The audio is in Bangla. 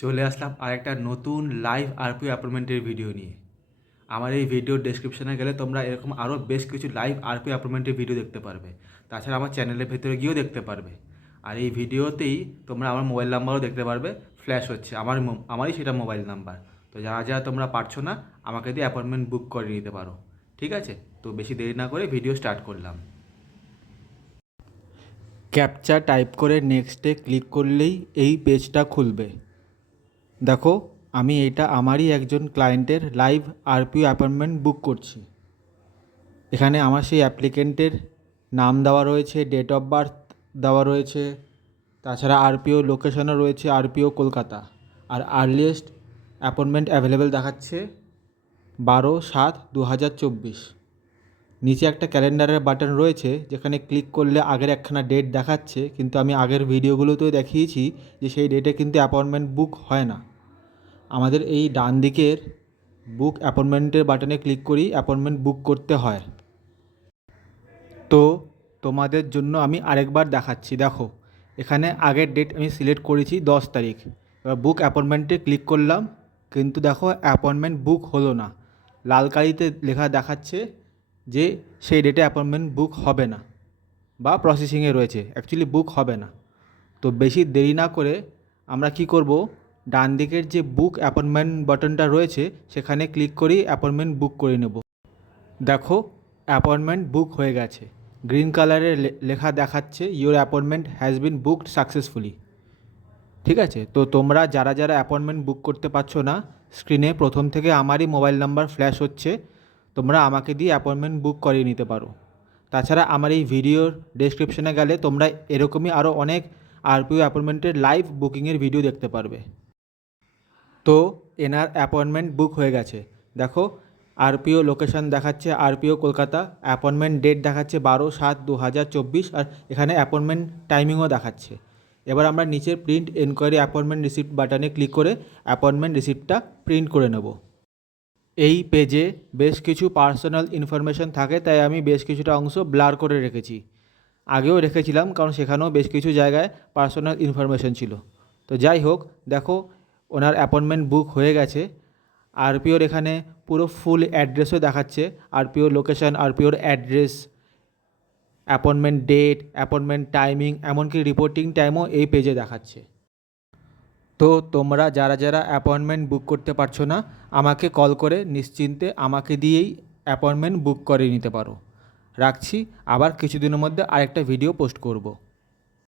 চলে আসলাম আরেকটা নতুন লাইভ আরপিও অ্যাপয়েন্টমেন্টের ভিডিও নিয়ে। আমার এই ভিডিওর ডেসক্রিপশনে গেলে তোমরা এরকম আরও বেশ কিছু লাইভ আরপিও অ্যাপয়েন্টমেন্টের ভিডিও দেখতে পারবে। তাছাড়া আমার চ্যানেলের ভেতরে গিয়েও দেখতে পারবে। আর এই ভিডিওতেই তোমরা আমার মোবাইল নাম্বারও দেখতে পারবে, ফ্ল্যাশ হচ্ছে আমারই সেটা মোবাইল নাম্বার। তো যারা যারা তোমরা পারছো না আমাকে দিয়ে অ্যাপয়েন্টমেন্ট বুক করে নিতে পারো, ঠিক আছে? তো বেশি দেরি না করে ভিডিও স্টার্ট করলাম। ক্যাপচা টাইপ করে নেক্সটে ক্লিক করলেই এই পেজটা খুলবে। দেখো, আমি এটা আমারই একজন ক্লায়েন্টের লাইভ আরপিও অ্যাপয়েন্টমেন্ট বুক করছি। এখানে আমার সেই অ্যাপ্লিকেন্টের নাম দেওয়া রয়েছে, ডেট অফ বার্থ দেওয়া রয়েছে, তাছাড়া আরপিও লোকেশনও রয়েছে, আরপিও কলকাতা। আর আর্লিয়েস্ট অ্যাপয়েন্টমেন্ট অ্যাভেলেবেল দেখাচ্ছে 12/7/2024। নিচে একটা ক্যালেন্ডারের বাটন রয়েছে যেখানে ক্লিক করলে আগের একখানা ডেট দেখাচ্ছে, কিন্তু আমি আগের ভিডিওগুলোতেও দেখিয়েছি যে সেই ডেটে কিন্তু অ্যাপয়েন্টমেন্ট বুক হয় না। আমাদের এই ডান দিকের বুক অ্যাপয়েন্টমেন্টের বাটনে ক্লিক করেই অ্যাপয়েন্টমেন্ট বুক করতে হয়। তো তোমাদের জন্য আমি আরেকবার দেখাচ্ছি। দেখো, এখানে আগের ডেট আমি সিলেক্ট করেছি 10 তারিখ। এবার বুক অ্যাপয়েন্টমেন্টে ক্লিক করলাম, কিন্তু দেখো অ্যাপয়েন্টমেন্ট বুক হলো না। লাল কালিতে লেখা দেখাচ্ছে যে সেই ডেটে অ্যাপয়েন্টমেন্ট বুক হবে না বা প্রসেসিংয়ে রয়েছে, অ্যাকচুয়ালি বুক হবে না। তো বেশি দেরি না করে আমরা কি করব, ডান দিকের যে বুক অ্যাপয়েন্টমেন্ট বাটনটা রয়েছে সেখানে ক্লিক করেই অ্যাপয়েন্টমেন্ট বুক করে নেব। দেখো, অ্যাপয়েন্টমেন্ট বুক হয়ে গেছে। গ্রিন কালারের লেখা দেখাচ্ছে your appointment has been booked successfully. ঠিক আছে? তো তোমরা যারা যারা অ্যাপয়েন্টমেন্ট বুক করতে পারছো না, স্ক্রিনে প্রথম থেকে আমারই মোবাইল নাম্বার ফ্ল্যাশ হচ্ছে, তোমরা আমাকে দিয়ে অ্যাপয়েন্টমেন্ট বুক করিয়ে নিতে পারো। তাছাড়া আমার এই ভিডিওর ডেসক্রিপশনে গেলে তোমরা এরকমই আরও অনেক আরপিও অ্যাপয়েন্টমেন্টের লাইভ বুকিংয়ের ভিডিও দেখতে পারবে। তো এনার অ্যাপয়েন্টমেন্ট বুক হয়ে গেছে। দেখো, আরপিও লোকেশন দেখাচ্ছে আরপিও কলকাতা, অ্যাপয়েন্টমেন্ট ডেট দেখাচ্ছে 12/7/2024, আর এখানে অ্যাপয়েন্টমেন্ট টাইমিংও দেখাচ্ছে। এবার আমরা নিচের প্রিন্ট এনকোয়ারি অ্যাপয়েন্টমেন্ট রিসিপ্ট বাটনে ক্লিক করে অ্যাপয়েন্টমেন্ট রিসিপ্টটা প্রিন্ট করে নেব। এই পেজে বেশ কিছু পার্সোনাল ইনফরমেশন থাকে, তাই আমি বেশ কিছুটা অংশ ব্লার করে রেখেছি। আগেও রেখেছিলাম কারণ সেখানেও বেশ কিছু জায়গায় পার্সোনাল ইনফরমেশন ছিল। তো যাই হোক, দেখো ওনার অ্যাপয়েন্টমেন্ট বুক হয়ে গেছে। আরপিওর এখানে পুরো ফুল অ্যাড্রেসও দেখাচ্ছে, আরপিও লোকেশন, আরপিওর address, appointment date, appointment timing, এমনকি রিপোর্টিং টাইমও এই পেজে দেখাচ্ছে। তো তোমরা যারা যারা অ্যাপয়েন্টমেন্ট বুক করতে পারছো না, আমাকে কল করে নিশ্চিন্তে আমাকে দিয়েই অ্যাপয়েন্টমেন্ট বুক করে নিতে পারো। রাখছি, আবার কিছুদিনের মধ্যে আরেকটা ভিডিও পোস্ট করব।